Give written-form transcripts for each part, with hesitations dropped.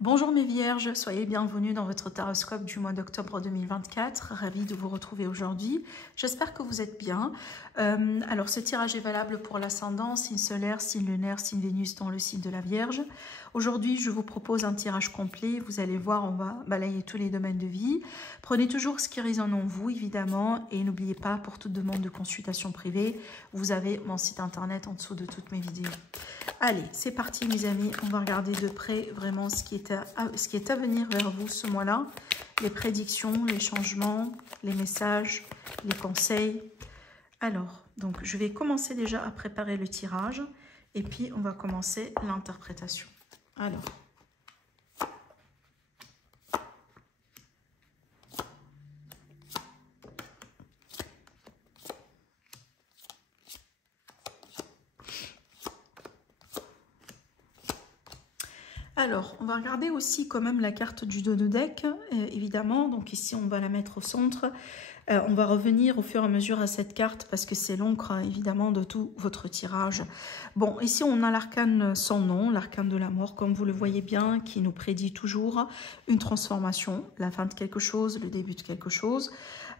Bonjour mes vierges, soyez bienvenus dans votre taroscope du mois d'octobre 2024. Ravie de vous retrouver aujourd'hui. J'espère que vous êtes bien. Alors ce tirage est valable pour l'ascendant, signe solaire, signe lunaire, signe Vénus dans le signe de la Vierge. Aujourd'hui, je vous propose un tirage complet. Vous allez voir, on va balayer tous les domaines de vie. Prenez toujours ce qui résonne en vous, évidemment. Et n'oubliez pas, pour toute demande de consultation privée, vous avez mon site internet en dessous de toutes mes vidéos. Allez, c'est parti mes amis. On va regarder de près vraiment ce qui est à venir vers vous ce mois-là. Les prédictions, les changements, les messages, les conseils. Alors, donc je vais commencer déjà à préparer le tirage. Et puis, on va commencer l'interprétation. Alors, on va regarder aussi quand même la carte du dos de deck, évidemment. Donc ici, on va la mettre au centre. On va revenir au fur et à mesure à cette carte parce que c'est l'encre, évidemment, de tout votre tirage. Bon, ici, on a l'arcane sans nom, l'arcane de la mort, comme vous le voyez bien, qui nous prédit toujours une transformation, la fin de quelque chose, le début de quelque chose.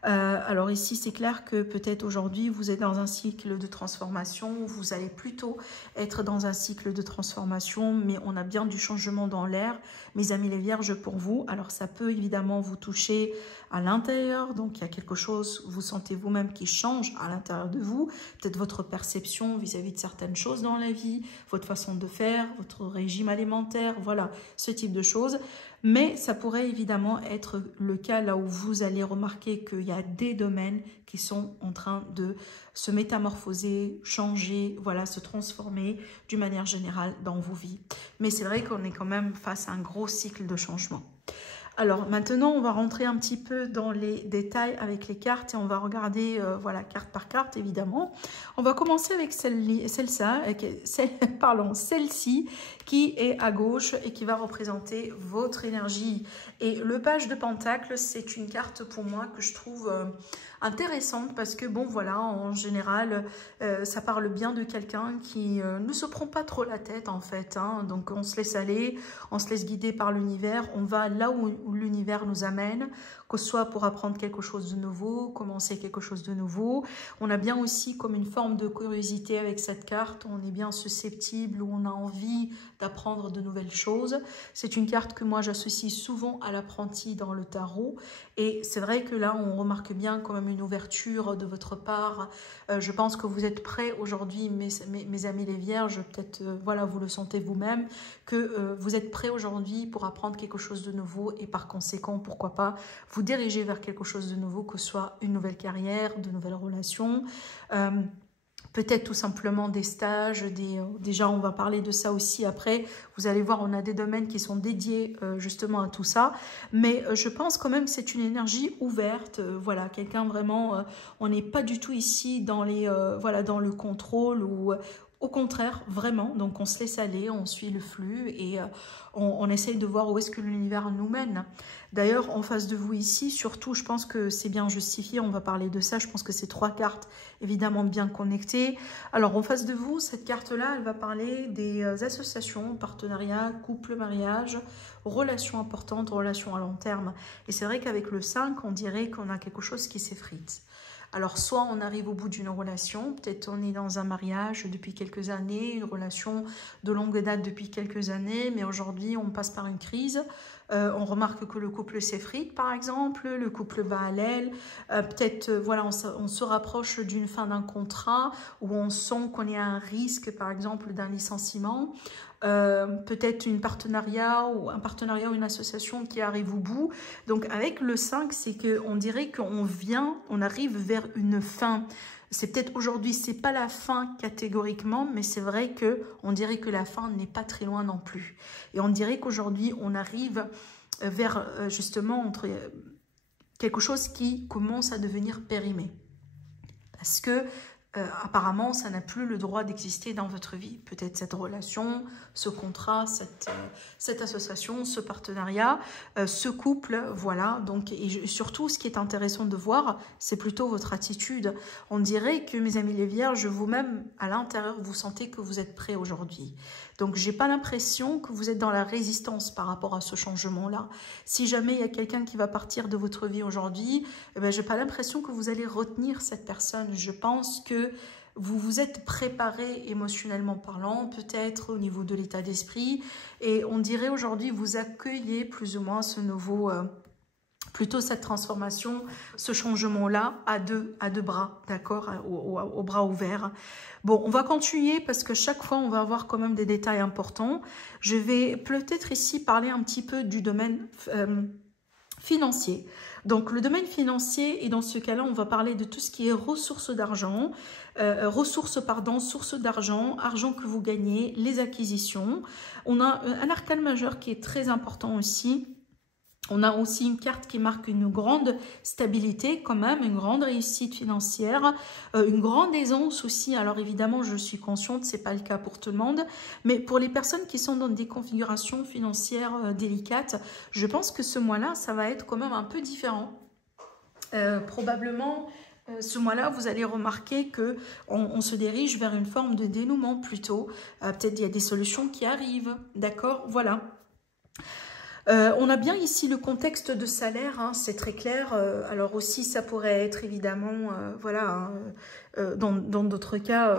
Alors ici, c'est clair que peut-être aujourd'hui, vous êtes dans un cycle de transformation, vous allez plutôt être dans un cycle de transformation, mais on a bien du changement dans l'air, mes amis les vierges, pour vous. Alors ça peut évidemment vous toucher à l'intérieur, donc il y a quelque chose, vous sentez vous-même qui change à l'intérieur de vous, peut-être votre perception vis-à-vis de certaines choses dans la vie, votre façon de faire, votre régime alimentaire, voilà, ce type de choses. Mais ça pourrait évidemment être le cas là où vous allez remarquer qu'il y a des domaines qui sont en train de se métamorphoser, changer, voilà, se transformer d'une manière générale dans vos vies. Mais c'est vrai qu'on est quand même face à un gros cycle de changement. Alors maintenant, on va rentrer un petit peu dans les détails avec les cartes et on va regarder, voilà, carte par carte évidemment. On va commencer avec celle-ci qui est à gauche et qui va représenter votre énergie. Et le page de Pentacle, c'est une carte pour moi que je trouve intéressante parce que bon voilà, en général, ça parle bien de quelqu'un qui ne se prend pas trop la tête en fait. Donc on se laisse aller, on se laisse guider par l'univers, on va là où l'univers nous amène, que ce soit pour apprendre quelque chose de nouveau, commencer quelque chose de nouveau. On a bien aussi comme une forme de curiosité avec cette carte, on est bien susceptible ou on a envie d'apprendre de nouvelles choses. C'est une carte que moi j'associe souvent à l'apprenti dans le tarot et c'est vrai que là on remarque bien quand même une ouverture de votre part. Je pense que vous êtes prêts aujourd'hui, mes amis les vierges, peut-être voilà, vous le sentez vous-même, que vous êtes prêts aujourd'hui pour apprendre quelque chose de nouveau et par conséquent, pourquoi pas vous diriger vers quelque chose de nouveau, que ce soit une nouvelle carrière, de nouvelles relations, peut-être tout simplement des stages, déjà on va parler de ça aussi après, vous allez voir on a des domaines qui sont dédiés justement à tout ça, mais je pense quand même que c'est une énergie ouverte, voilà, quelqu'un vraiment, on n'est pas du tout ici dans, voilà, dans le contrôle ou... Au contraire, vraiment, donc on se laisse aller, on suit le flux et on essaye de voir où est-ce que l'univers nous mène. D'ailleurs, en face de vous ici, surtout, je pense que c'est bien justifié, on va parler de ça, je pense que c'est 3 cartes évidemment bien connectées. Alors, en face de vous, cette carte-là, elle va parler des associations, partenariats, couple, mariage, relations importantes, relations à long terme. Et c'est vrai qu'avec le 5, on dirait qu'on a quelque chose qui s'effrite. Alors, soit on arrive au bout d'une relation, peut-être on est dans un mariage depuis quelques années, une relation de longue date depuis quelques années, mais aujourd'hui on passe par une crise. On remarque que le couple s'effrite par exemple, le couple va à l'aile, peut-être voilà, on se rapproche d'une fin d'un contrat où on sent qu'on est à un risque par exemple d'un licenciement. Peut-être un partenariat ou une association qui arrive au bout. Donc avec le 5, c'est qu'on dirait on arrive vers une fin. C'est peut-être aujourd'hui, c'est pas la fin catégoriquement, mais c'est vrai que on dirait que la fin n'est pas très loin non plus. Et on dirait qu'aujourd'hui, on arrive vers justement quelque chose qui commence à devenir périmé. Parce que apparemment, ça n'a plus le droit d'exister dans votre vie. Peut-être cette relation, ce contrat, cette association, ce partenariat, ce couple, voilà. Donc, et surtout, ce qui est intéressant de voir, c'est plutôt votre attitude. On dirait que, mes amis les vierges, vous-même, à l'intérieur, vous sentez que vous êtes prêts aujourd'hui. Donc, j'ai pas l'impression que vous êtes dans la résistance par rapport à ce changement-là. Si jamais il y a quelqu'un qui va partir de votre vie aujourd'hui, eh ben, j'ai pas l'impression que vous allez retenir cette personne. Je pense que vous vous êtes préparé émotionnellement parlant, peut-être au niveau de l'état d'esprit. Et on dirait aujourd'hui, vous accueillez plus ou moins ce nouveau... plutôt cette transformation, ce changement-là à deux bras, d'accord, au bras ouverts. Bon, on va continuer parce que chaque fois, on va avoir quand même des détails importants. Je vais peut-être ici parler un petit peu du domaine financier. Donc, le domaine financier, et dans ce cas-là, on va parler de tout ce qui est ressources d'argent, sources d'argent, argent que vous gagnez, les acquisitions. On a un arcane majeur qui est très important aussi. On a aussi une carte qui marque une grande stabilité quand même, une grande réussite financière, une grande aisance aussi. Alors évidemment, je suis consciente, ce n'est pas le cas pour tout le monde, mais pour les personnes qui sont dans des configurations financières délicates, je pense que ce mois-là, ça va être quand même un peu différent. Probablement, ce mois-là, vous allez remarquer qu'on se dirige vers une forme de dénouement plutôt. Peut-être il y a des solutions qui arrivent, d'accord? Voilà. On a bien ici le contexte de salaire, hein, c'est très clair. Alors aussi, ça pourrait être évidemment, voilà, dans d'autres cas,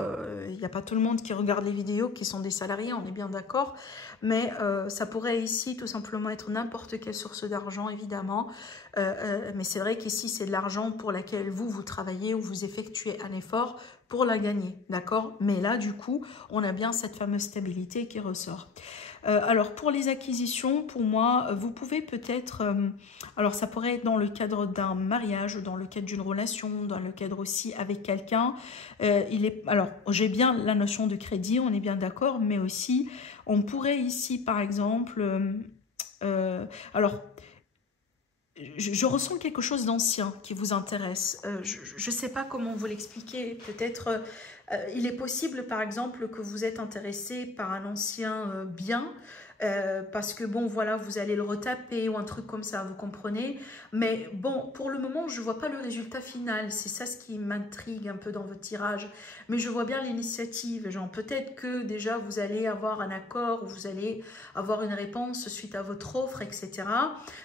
il n'y a pas tout le monde qui regarde les vidéos qui sont des salariés, on est bien d'accord. Mais ça pourrait ici tout simplement être n'importe quelle source d'argent, évidemment. Mais c'est vrai qu'ici, c'est de l'argent pour laquelle vous travaillez ou vous effectuez un effort pour la gagner, d'accord? Mais là, du coup, on a bien cette fameuse stabilité qui ressort. Alors, pour les acquisitions, pour moi, vous pouvez peut-être... alors, ça pourrait être dans le cadre d'un mariage, dans le cadre d'une relation, dans le cadre aussi avec quelqu'un. Alors, j'ai bien la notion de crédit, on est bien d'accord, mais aussi, on pourrait ici, par exemple... alors, je ressens quelque chose d'ancien qui vous intéresse. Je ne sais pas comment vous l'expliquer. Peut-être, il est possible, par exemple, que vous êtes intéressé par un ancien bien, parce que, bon, voilà, vous allez le retaper ou un truc comme ça, vous comprenez. Mais bon, pour le moment, je ne vois pas le résultat final. C'est ça ce qui m'intrigue un peu dans votre tirage. Mais je vois bien l'initiative. Genre, peut-être que déjà, vous allez avoir un accord ou vous allez avoir une réponse suite à votre offre, etc.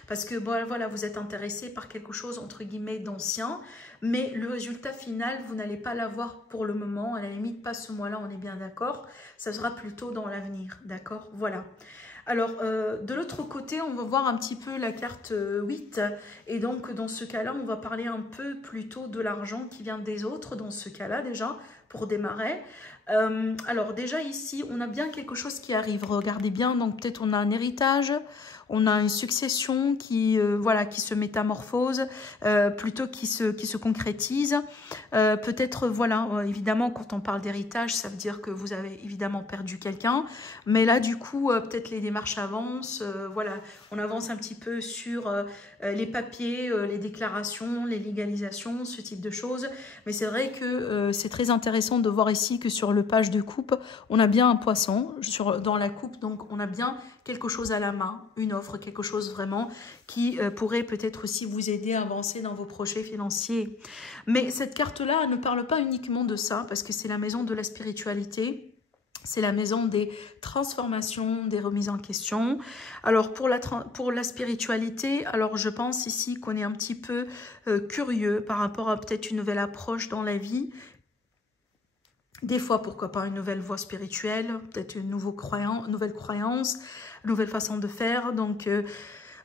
Parce que, bon, voilà, vous êtes intéressé par quelque chose, entre guillemets, d'ancien. Mais le résultat final, vous n'allez pas l'avoir pour le moment. À la limite, pas ce mois-là, on est bien d'accord. Ça sera plutôt dans l'avenir, d'accord? Voilà. Alors, de l'autre côté, on va voir un petit peu la carte 8. Et donc, dans ce cas-là, on va parler un peu plutôt de l'argent qui vient des autres, dans ce cas-là, déjà, pour démarrer. Alors, déjà, ici, on a bien quelque chose qui arrive. Regardez bien, donc peut-être on a un héritage, on a une succession qui, voilà, qui se métamorphose, plutôt qui se concrétise. Peut-être, voilà, évidemment, quand on parle d'héritage, ça veut dire que vous avez évidemment perdu quelqu'un. Mais là, du coup, peut-être les démarches avancent. Voilà, on avance un petit peu sur les papiers, les déclarations, les légalisations, ce type de choses. Mais c'est vrai que c'est très intéressant de voir ici que sur le page de coupe, on a bien un poisson dans la coupe. Donc, on a bien quelque chose à la main, une offre, quelque chose vraiment qui pourrait peut-être aussi vous aider à avancer dans vos projets financiers. Mais cette carte-là ne parle pas uniquement de ça, parce que c'est la maison de la spiritualité. C'est la maison des transformations, des remises en question. Alors, pour la spiritualité, alors je pense ici qu'on est un petit peu curieux par rapport à peut-être une nouvelle approche dans la vie. Des fois, pourquoi pas une nouvelle voie spirituelle, peut-être une nouvelle croyance, une nouvelle façon de faire. Donc,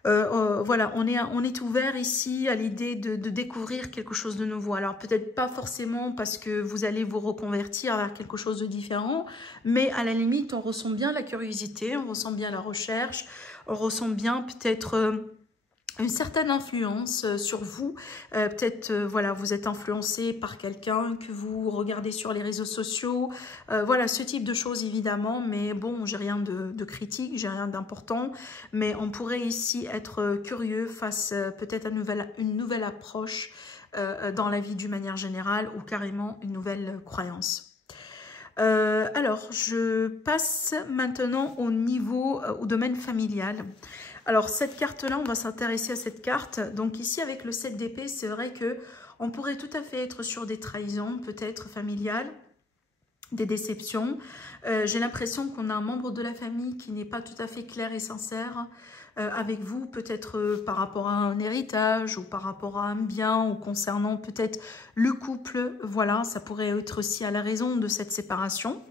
voilà, on est ouvert ici à l'idée de découvrir quelque chose de nouveau. Alors, peut-être pas forcément parce que vous allez vous reconvertir vers quelque chose de différent, mais à la limite, on ressent bien la curiosité, on ressent bien la recherche, on ressent bien peut-être... une certaine influence sur vous. Peut-être, voilà, vous êtes influencé par quelqu'un que vous regardez sur les réseaux sociaux. Voilà, ce type de choses, évidemment. Mais bon, j'ai rien de critique, j'ai rien d'important. Mais on pourrait ici être curieux face peut-être à une nouvelle approche dans la vie d'une manière générale ou carrément une nouvelle croyance. Alors, je passe maintenant au domaine familial. Alors, cette carte-là, on va s'intéresser à cette carte. Donc ici, avec le 7 d'épée, c'est vrai que on pourrait tout à fait être sur des trahisons, peut-être familiales. des déceptions. J'ai l'impression qu'on a un membre de la famille qui n'est pas tout à fait clair et sincère avec vous, peut-être par rapport à un héritage ou par rapport à un bien ou concernant peut-être le couple. Voilà, ça pourrait être aussi à la raison de cette séparation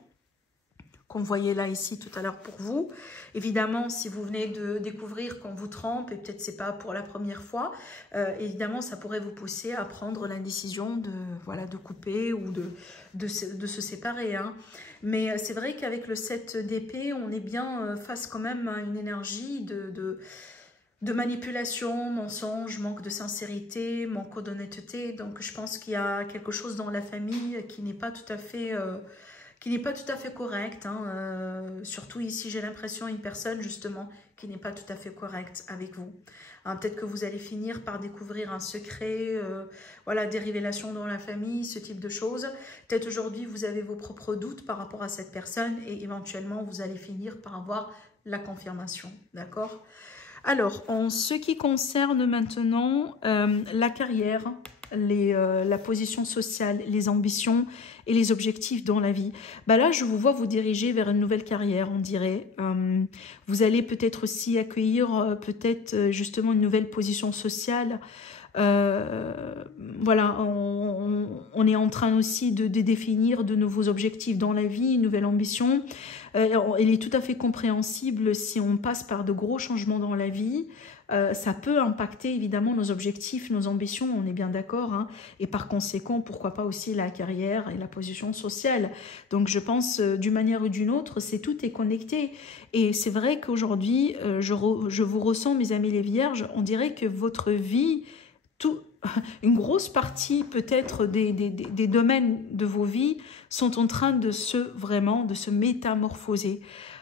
qu'on voyait là ici tout à l'heure pour vous. Évidemment, si vous venez de découvrir qu'on vous trompe, et peut-être c'est pas pour la première fois, évidemment, ça pourrait vous pousser à prendre la décision de, voilà, de couper ou de se séparer. Hein. Mais c'est vrai qu'avec le 7 d'épée, on est bien face quand même à une énergie de manipulation, mensonge, manque de sincérité, manque d'honnêteté. Donc, je pense qu'il y a quelque chose dans la famille qui n'est pas tout à fait... correct. Hein. Surtout ici, j'ai l'impression une personne justement qui n'est pas tout à fait correcte avec vous. Hein, peut-être que vous allez finir par découvrir un secret, voilà, des révélations dans la famille, ce type de choses. Peut-être aujourd'hui, vous avez vos propres doutes par rapport à cette personne et éventuellement, vous allez finir par avoir la confirmation. D'accord ? Alors, en ce qui concerne maintenant la carrière, la position sociale, les ambitions et les objectifs dans la vie. Bah là, je vous vois vous diriger vers une nouvelle carrière, on dirait. Vous allez peut-être aussi accueillir peut-être justement une nouvelle position sociale. Voilà, on est en train aussi de définir de nouveaux objectifs dans la vie, une nouvelle ambition. Elle est tout à fait compréhensible si on passe par de gros changements dans la vie. Ça peut impacter évidemment nos objectifs, nos ambitions, on est bien d'accord. Hein, et par conséquent, pourquoi pas aussi la carrière et la position sociale. Donc je pense d'une manière ou d'une autre, tout est connecté. Et c'est vrai qu'aujourd'hui, je vous ressens, mes amis les vierges, on dirait que votre vie... une grosse partie peut-être des domaines de vos vies sont en train de se métamorphoser.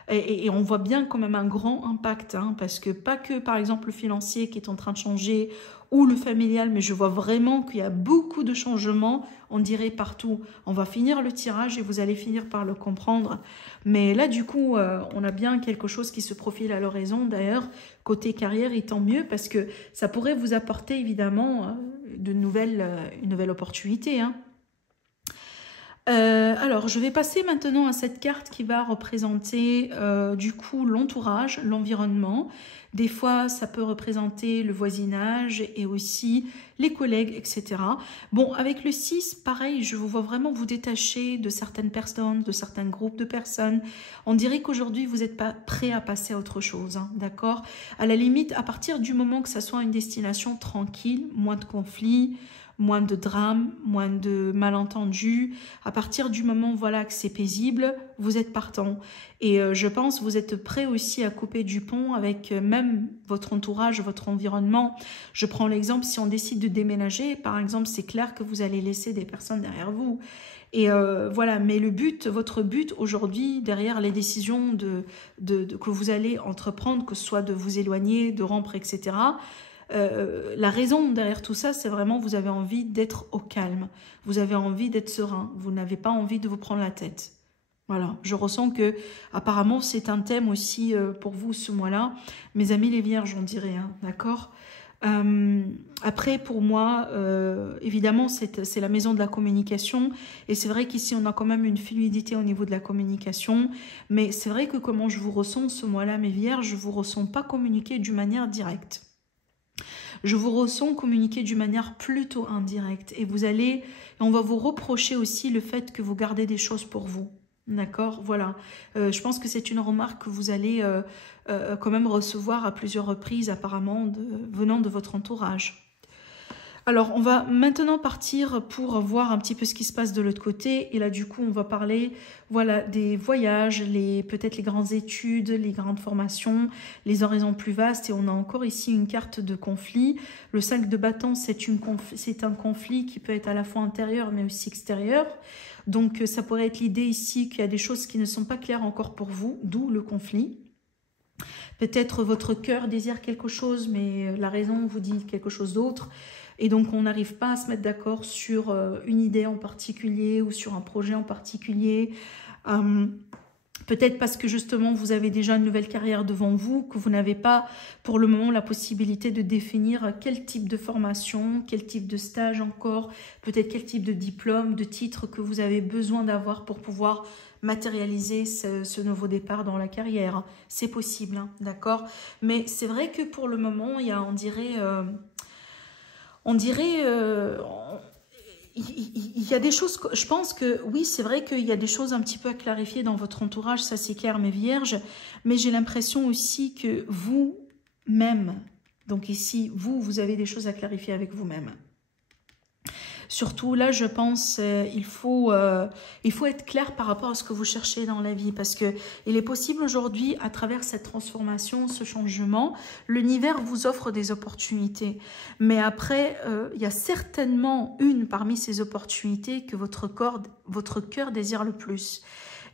Et on voit bien quand même un grand impact, hein, parce que pas que par exemple le financier qui est en train de changer ou le familial, mais je vois vraiment qu'il y a beaucoup de changements, on dirait partout. On va finir le tirage et vous allez finir par le comprendre. Mais là du coup, on a bien quelque chose qui se profile à l'horizon d'ailleurs, côté carrière, et tant mieux parce que ça pourrait vous apporter évidemment une nouvelle opportunité, hein. Alors, je vais passer maintenant à cette carte qui va représenter du coup l'entourage, l'environnement. Des fois, ça peut représenter le voisinage et aussi les collègues, etc. Bon, avec le 6, pareil, je vous vois vraiment vous détacher de certaines personnes, de certains groupes de personnes. On dirait qu'aujourd'hui, vous n'êtes pas prêt à passer à autre chose, hein, d'accord? À la limite, à partir du moment que ça soit une destination tranquille, moins de conflits, moins de drames, moins de malentendus. À partir du moment voilà, que c'est paisible, vous êtes partant. Et je pense que vous êtes prêt aussi à couper du pont avec même votre entourage, votre environnement. Je prends l'exemple, si on décide de déménager, par exemple, c'est clair que vous allez laisser des personnes derrière vous. Et voilà, mais votre but aujourd'hui, derrière les décisions que vous allez entreprendre, que ce soit de vous éloigner, de rompre, etc., la raison derrière tout ça, c'est vraiment vous avez envie d'être au calme. Vous avez envie d'être serein. Vous n'avez pas envie de vous prendre la tête. Voilà, je ressens que apparemment c'est un thème aussi pour vous ce mois-là. Mes amis les vierges, on dirait, hein, d'accord. Après, pour moi, évidemment, c'est la maison de la communication. Et c'est vrai qu'ici, on a quand même une fluidité au niveau de la communication. Mais c'est vrai que comment je vous ressens ce mois-là, mes vierges, je ne vous ressens pas communiquer d'une manière directe. Je vous ressens communiquer d'une manière plutôt indirecte. Et on va vous reprocher aussi le fait que vous gardez des choses pour vous. D'accord, voilà. Je pense que c'est une remarque que vous allez quand même recevoir à plusieurs reprises apparemment venant de votre entourage. Alors, on va maintenant partir pour voir un petit peu ce qui se passe de l'autre côté. Et là, du coup, on va parler voilà, des voyages, peut-être les grandes études, les grandes formations, les horizons plus vastes. Et on a encore ici une carte de conflit. Le 5 de bâton, c'est un conflit qui peut être à la fois intérieur, mais aussi extérieur. Donc, ça pourrait être l'idée ici qu'il y a des choses qui ne sont pas claires encore pour vous, d'où le conflit. Peut-être votre cœur désire quelque chose, mais la raison vous dit quelque chose d'autre. Et donc, on n'arrive pas à se mettre d'accord sur une idée en particulier ou sur un projet en particulier. Peut-être parce que justement vous avez déjà une nouvelle carrière devant vous, que vous n'avez pas pour le moment la possibilité de définir quel type de formation, quel type de stage encore, peut-être quel type de diplôme, de titre que vous avez besoin d'avoir pour pouvoir matérialiser ce nouveau départ dans la carrière. C'est possible, hein, d'accord? Mais c'est vrai que pour le moment, il y a, on dirait il y a des choses, je pense que oui, c'est vrai qu'il y a des choses un petit peu à clarifier dans votre entourage, ça c'est clair, mes vierges, mais j'ai l'impression aussi que vous-même, donc ici, vous avez des choses à clarifier avec vous-même. Surtout là, je pense il faut être clair par rapport à ce que vous cherchez dans la vie, parce que il est possible aujourd'hui, à travers cette transformation, ce changement, l'univers vous offre des opportunités. Mais après, il y a certainement une parmi ces opportunités que votre cœur désire le plus.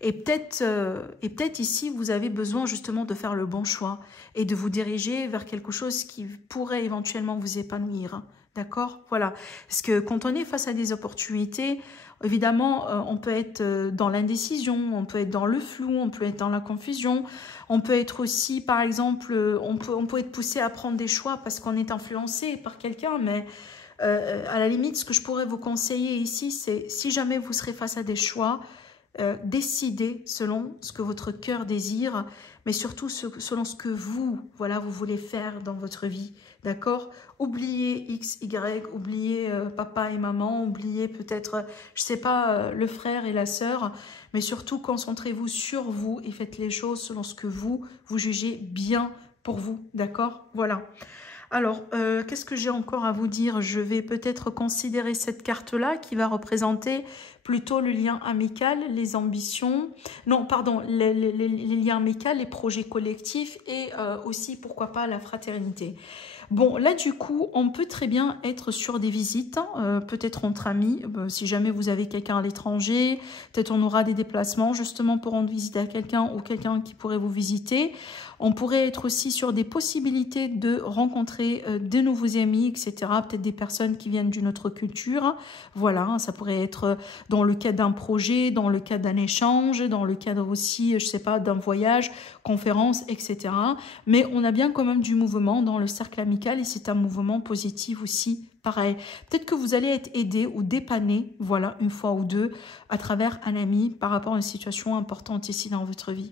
Et peut-être ici, vous avez besoin justement de faire le bon choix et de vous diriger vers quelque chose qui pourrait éventuellement vous épanouir. D'accord? Voilà. Parce que quand on est face à des opportunités, évidemment, on peut être dans l'indécision, on peut être dans le flou, on peut être dans la confusion, on peut être aussi, par exemple, on peut être poussé à prendre des choix parce qu'on est influencé par quelqu'un, mais à la limite, ce que je pourrais vous conseiller ici, c'est si jamais vous serez face à des choix, décidez selon ce que votre cœur désire, mais surtout selon ce que vous voulez faire dans votre vie, d'accord? Oubliez X, Y, oubliez papa et maman, oubliez peut-être, je sais pas, le frère et la sœur, mais surtout concentrez-vous sur vous et faites les choses selon ce que vous jugez bien pour vous, d'accord? Voilà. Alors, qu'est-ce que j'ai encore à vous dire? Je vais peut-être considérer cette carte-là qui va représenter plutôt le lien amical, les ambitions, non, pardon, les liens amicaux, les projets collectifs et aussi, pourquoi pas, la fraternité. Bon, là, du coup, on peut très bien être sur des visites, peut-être entre amis, si jamais vous avez quelqu'un à l'étranger, peut-être on aura des déplacements justement pour rendre visite à quelqu'un ou quelqu'un qui pourrait vous visiter. On pourrait être aussi sur des possibilités de rencontrer de nouveaux amis, etc. Peut-être des personnes qui viennent d'une autre culture. Voilà, ça pourrait être dans le cadre d'un projet, dans le cadre d'un échange, dans le cadre aussi, je sais pas, d'un voyage, conférence, etc. Mais on a bien quand même du mouvement dans le cercle amical et c'est un mouvement positif aussi. Pareil, peut-être que vous allez être aidé ou dépanné, voilà, une fois ou deux, à travers un ami par rapport à une situation importante ici dans votre vie.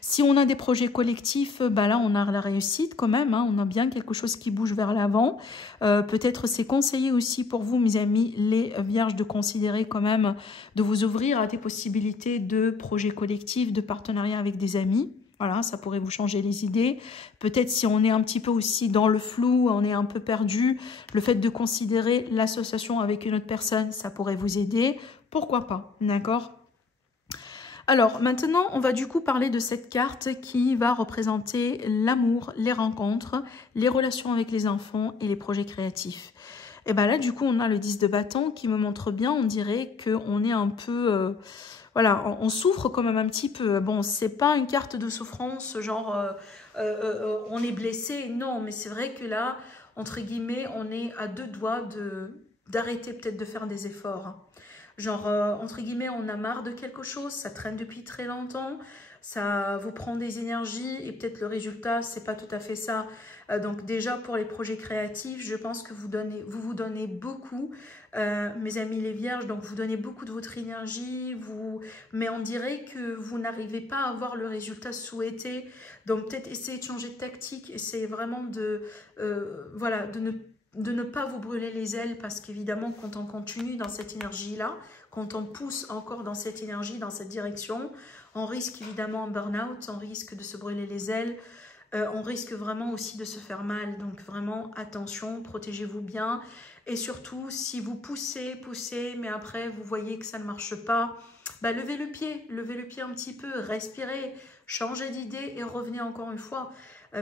Si on a des projets collectifs, bah là on a la réussite quand même, hein, on a bien quelque chose qui bouge vers l'avant. Peut-être c'est conseillé aussi pour vous, mes amis, les vierges, de considérer quand même, de vous ouvrir à des possibilités de projets collectifs, de partenariat avec des amis. Voilà, ça pourrait vous changer les idées. Peut-être si on est un petit peu aussi dans le flou, on est un peu perdu, le fait de considérer l'association avec une autre personne, ça pourrait vous aider. Pourquoi pas, d'accord ? Alors maintenant, on va du coup parler de cette carte qui va représenter l'amour, les rencontres, les relations avec les enfants et les projets créatifs. Et bien là, du coup, on a le 10 de bâton qui me montre bien, on dirait qu'on est un peu... voilà, on souffre quand même un petit peu. Bon, c'est pas une carte de souffrance, genre on est blessé, non, mais c'est vrai que là, entre guillemets, on est à deux doigts d'arrêter peut-être de faire des efforts. Genre, entre guillemets, on a marre de quelque chose, ça traîne depuis très longtemps, ça vous prend des énergies et peut-être le résultat, c'est pas tout à fait ça. Donc déjà, pour les projets créatifs, je pense que vous vous donnez beaucoup, mes amis les vierges, donc vous donnez beaucoup de votre énergie, mais on dirait que vous n'arrivez pas à avoir le résultat souhaité. Donc peut-être essayez de changer de tactique, essayez vraiment voilà, de ne pas vous brûler les ailes, parce qu'évidemment, quand on continue dans cette énergie-là, quand on pousse encore dans cette énergie, dans cette direction, on risque évidemment un burn-out, on risque de se brûler les ailes, on risque vraiment aussi de se faire mal. Donc vraiment, attention, protégez-vous bien. Et surtout, si vous poussez, mais après, vous voyez que ça ne marche pas, bah, levez le pied un petit peu, respirez, changez d'idée et revenez encore une fois.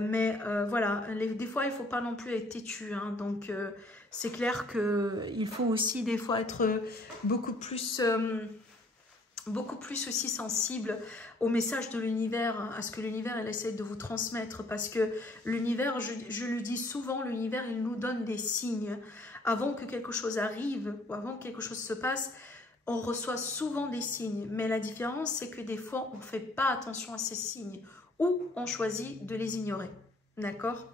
Mais voilà, des fois, il ne faut pas non plus être têtu. Hein, donc, c'est clair qu'il faut aussi des fois être beaucoup plus aussi sensible au message de l'univers, à ce que l'univers essaie de vous transmettre. Parce que l'univers, je le dis souvent, l'univers, il nous donne des signes. Avant que quelque chose arrive ou avant que quelque chose se passe, On reçoit souvent des signes, mais la différence, c'est que des fois, on ne fait pas attention à ces signes ou on choisit de les ignorer. D'accord?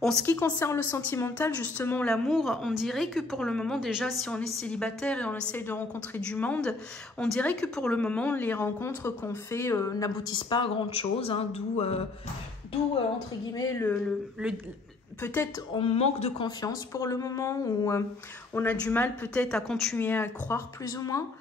En ce qui concerne le sentimental, justement l'amour, on dirait que pour le moment, déjà, si on est célibataire et on essaye de rencontrer du monde, on dirait que pour le moment, les rencontres qu'on fait n'aboutissent pas à grand chose, hein, d'où, entre guillemets, peut-être on manque de confiance pour le moment, ou on a du mal peut-être à continuer à croire plus ou moins.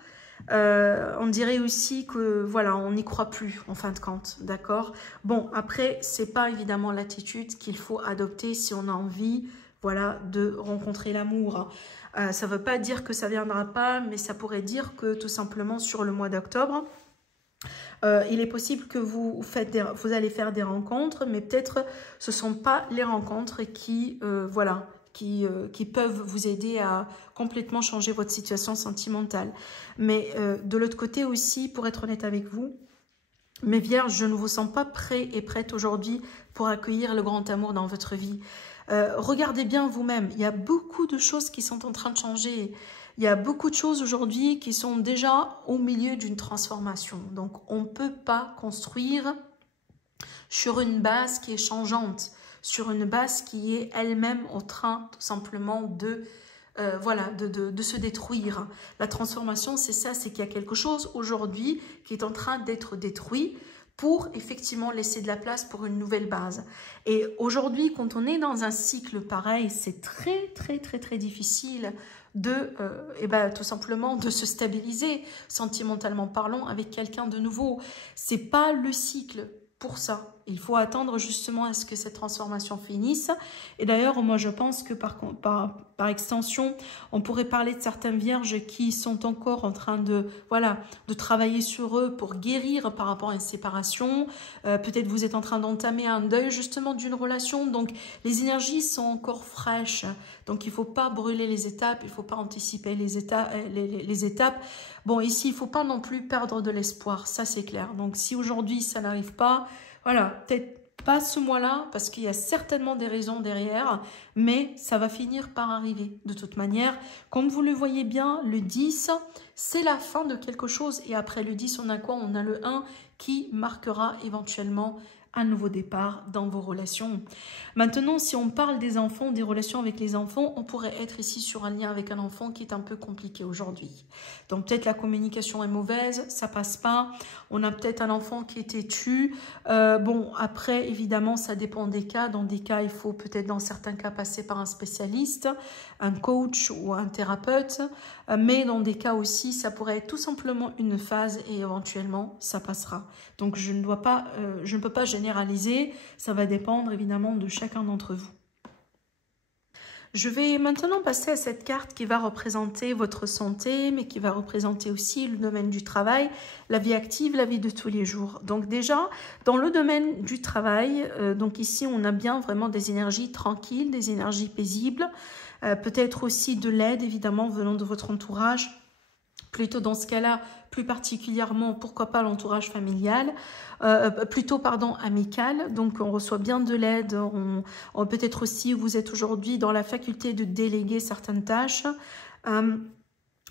On dirait aussi que voilà, on n'y croit plus en fin de compte, d'accord? Bon, après, c'est pas évidemment l'attitude qu'il faut adopter si on a envie, voilà, de rencontrer l'amour. Ça veut pas dire que ça viendra pas, mais ça pourrait dire que tout simplement sur le mois d'octobre, il est possible que vous allez faire des rencontres, mais peut-être ce ne sont pas les rencontres qui, voilà, qui peuvent vous aider à complètement changer votre situation sentimentale. Mais de l'autre côté aussi, pour être honnête avec vous, mes vierges, je ne vous sens pas prêt et prête aujourd'hui pour accueillir le grand amour dans votre vie. Regardez bien vous-même, il y a beaucoup de choses qui sont en train de changer. Il y a beaucoup de choses aujourd'hui qui sont déjà au milieu d'une transformation. Donc, on ne peut pas construire sur une base qui est changeante, sur une base qui est elle-même en train tout simplement de, voilà, de se détruire. La transformation, c'est ça, c'est qu'il y a quelque chose aujourd'hui qui est en train d'être détruit pour effectivement laisser de la place pour une nouvelle base. Et aujourd'hui, quand on est dans un cycle pareil, c'est très difficile de, tout simplement de se stabiliser sentimentalement parlant avec quelqu'un de nouveau. C'est pas le cycle pour ça. Il faut attendre justement à ce que cette transformation finisse. Et d'ailleurs, moi je pense que par extension, on pourrait parler de certaines vierges qui sont encore en train de, voilà, de travailler sur eux pour guérir par rapport à une séparation. Peut-être vous êtes en train d'entamer un deuil justement d'une relation. Donc les énergies sont encore fraîches. Donc il ne faut pas brûler les étapes, il ne faut pas anticiper les étapes. Bon, ici, il ne faut pas non plus perdre de l'espoir, ça c'est clair. Donc si aujourd'hui ça n'arrive pas, voilà, peut-être pas ce mois-là, parce qu'il y a certainement des raisons derrière, mais ça va finir par arriver de toute manière. Comme vous le voyez bien, le 10, c'est la fin de quelque chose. Et après le 10, on a quoi? On a le 1 qui marquera éventuellement un nouveau départ dans vos relations. Maintenant, si on parle des enfants, des relations avec les enfants, on pourrait être ici sur un lien avec un enfant qui est un peu compliqué aujourd'hui. Donc peut-être la communication est mauvaise, ça passe pas. On a peut-être un enfant qui est têtu. Bon, après, évidemment, ça dépend des cas. Dans des cas, il faut peut-être dans certains cas passer par un spécialiste, un coach ou un thérapeute. Mais dans des cas aussi, ça pourrait être tout simplement une phase et éventuellement, ça passera. Donc je ne peux pas généraliser. Ça va dépendre évidemment de chacun d'entre vous. Je vais maintenant passer à cette carte qui va représenter votre santé, mais qui va représenter aussi le domaine du travail, la vie active, la vie de tous les jours. Donc déjà, dans le domaine du travail, donc ici on a bien vraiment des énergies tranquilles, des énergies paisibles, peut-être aussi de l'aide évidemment venant de votre entourage. Plutôt dans ce cas-là, plus particulièrement, pourquoi pas l'entourage familial, plutôt, pardon, amical. Donc, on reçoit bien de l'aide. Peut-être aussi, vous êtes aujourd'hui dans la faculté de déléguer certaines tâches.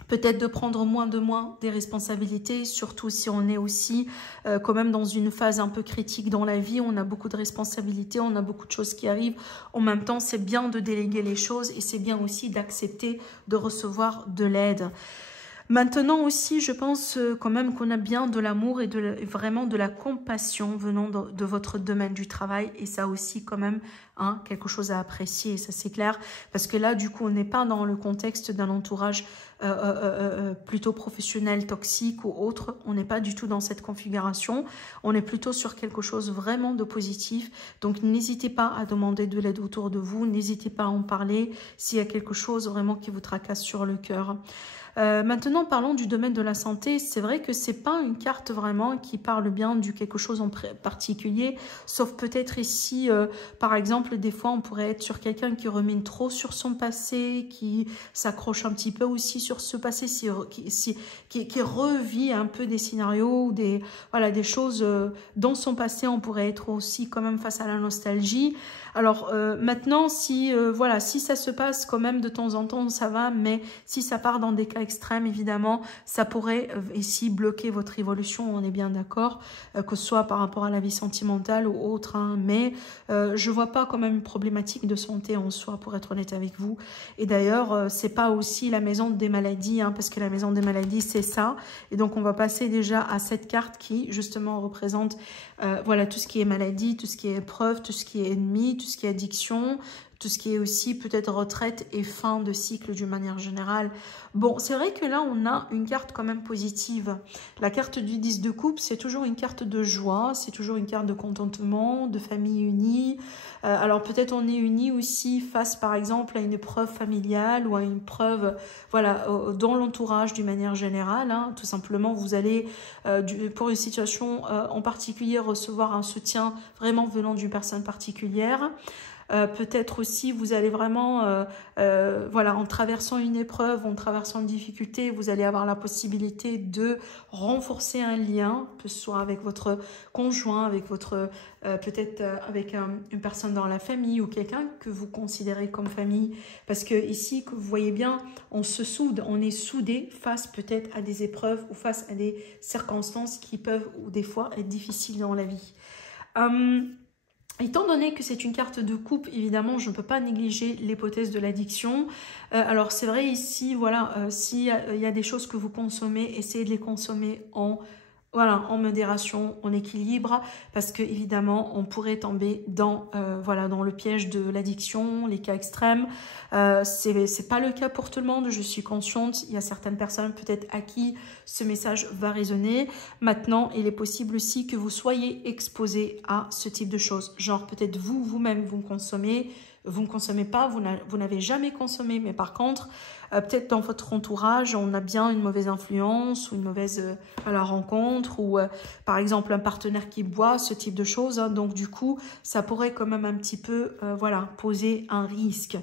Peut-être de prendre moins des responsabilités, surtout si on est aussi quand même dans une phase un peu critique dans la vie. On a beaucoup de responsabilités, on a beaucoup de choses qui arrivent. En même temps, c'est bien de déléguer les choses et c'est bien aussi d'accepter de recevoir de l'aide. Maintenant aussi, je pense quand même qu'on a bien de l'amour et vraiment de la compassion venant de votre domaine du travail. Et ça aussi quand même, hein, quelque chose à apprécier, ça c'est clair. Parce que là, du coup, on n'est pas dans le contexte d'un entourage plutôt professionnel, toxique ou autre. On n'est pas du tout dans cette configuration. On est plutôt sur quelque chose vraiment de positif. Donc, n'hésitez pas à demander de l'aide autour de vous. N'hésitez pas à en parler s'il y a quelque chose vraiment qui vous tracasse sur le cœur. Maintenant, parlons du domaine de la santé. C'est vrai que c'est pas une carte vraiment qui parle bien du quelque chose en particulier, sauf peut-être ici, par exemple, des fois, on pourrait être sur quelqu'un qui rumine trop sur son passé, qui s'accroche un petit peu aussi sur ce passé, qui revit un peu des scénarios, ou des choses dans son passé. On pourrait être aussi quand même face à la nostalgie. Alors maintenant, si ça se passe quand même de temps en temps, ça va, mais si ça part dans des cas extrêmes, évidemment, ça pourrait ici bloquer votre évolution, on est bien d'accord, que ce soit par rapport à la vie sentimentale ou autre, hein, mais je vois pas quand même une problématique de santé en soi, pour être honnête avec vous. Et d'ailleurs, c'est pas aussi la maison des maladies, hein, parce que la maison des maladies, c'est ça. Et donc, on va passer déjà à cette carte qui, justement, représente tout ce qui est maladie, tout ce qui est épreuve, tout ce qui est ennemi, tout ce qui est addiction, tout ce qui est aussi peut-être retraite et fin de cycle d'une manière générale. Bon, c'est vrai que là, on a une carte quand même positive. La carte du 10 de coupe, c'est toujours une carte de joie, c'est toujours une carte de contentement, de famille unie. Alors peut-être on est unis aussi face, par exemple, à une épreuve familiale ou à une preuve, dans l'entourage d'une manière générale. Hein. Tout simplement, vous allez, pour une situation en particulier, recevoir un soutien vraiment venant d'une personne particulière. Peut-être aussi vous allez vraiment, en traversant une épreuve, en traversant une difficulté, vous allez avoir la possibilité de renforcer un lien, que ce soit avec votre conjoint, avec votre peut-être avec une personne dans la famille ou quelqu'un que vous considérez comme famille. Parce que ici, que vous voyez bien, on se soude, on est soudé face peut-être à des épreuves ou face à des circonstances qui peuvent ou des fois être difficiles dans la vie. Étant donné que c'est une carte de coupe, évidemment, je ne peux pas négliger l'hypothèse de l'addiction. Alors, c'est vrai ici, s'il y a des choses que vous consommez, essayez de les consommer en modération, en équilibre, parce que évidemment, on pourrait tomber dans le piège de l'addiction, les cas extrêmes. C'est pas le cas pour tout le monde, je suis consciente. Il y a certaines personnes peut-être à qui ce message va résonner. Maintenant, il est possible aussi que vous soyez exposé à ce type de choses. Genre peut-être vous-même, vous ne consommez pas, vous n'avez jamais consommé, mais par contre, peut-être dans votre entourage, on a bien une mauvaise influence ou une mauvaise rencontre ou par exemple un partenaire qui boit, ce type de choses. Hein, donc du coup, ça pourrait quand même un petit peu poser un risque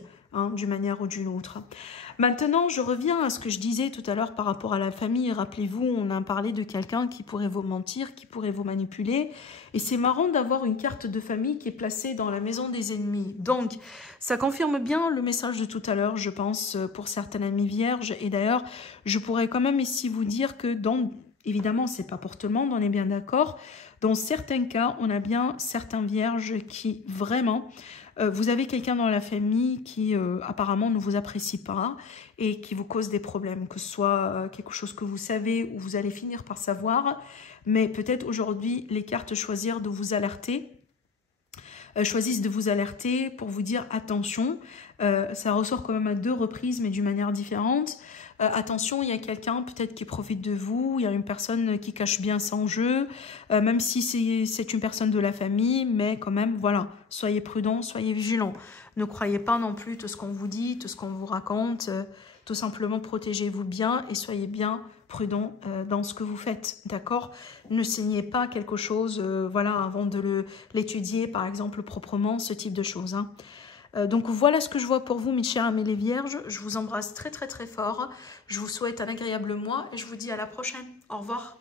d'une manière ou d'une autre. Maintenant, je reviens à ce que je disais tout à l'heure par rapport à la famille. Rappelez-vous, on a parlé de quelqu'un qui pourrait vous mentir, qui pourrait vous manipuler. Et c'est marrant d'avoir une carte de famille qui est placée dans la maison des ennemis. Donc, ça confirme bien le message de tout à l'heure, je pense, pour certaines amies vierges. Et d'ailleurs, je pourrais quand même ici vous dire que évidemment, c'est pas pour tout le monde, on est bien d'accord. Dans certains cas, on a bien certains vierges qui vraiment... vous avez quelqu'un dans la famille qui apparemment ne vous apprécie pas et qui vous cause des problèmes, que ce soit quelque chose que vous savez ou vous allez finir par savoir, mais peut-être aujourd'hui les cartes choisissent de vous alerter pour vous dire attention, ça ressort quand même à 2 reprises mais d'une manière différente. Attention, il y a quelqu'un peut-être qui profite de vous, il y a une personne qui cache bien son jeu, même si c'est une personne de la famille, mais quand même, soyez prudents, soyez vigilants. Ne croyez pas non plus tout ce qu'on vous dit, tout ce qu'on vous raconte, tout simplement protégez-vous bien et soyez bien prudents dans ce que vous faites, d'accord? Ne signez pas quelque chose, avant de l'étudier, par exemple, proprement, ce type de choses, hein. Donc voilà ce que je vois pour vous, mes chers amis les vierges. Je vous embrasse très très très fort. Je vous souhaite un agréable mois et je vous dis à la prochaine. Au revoir.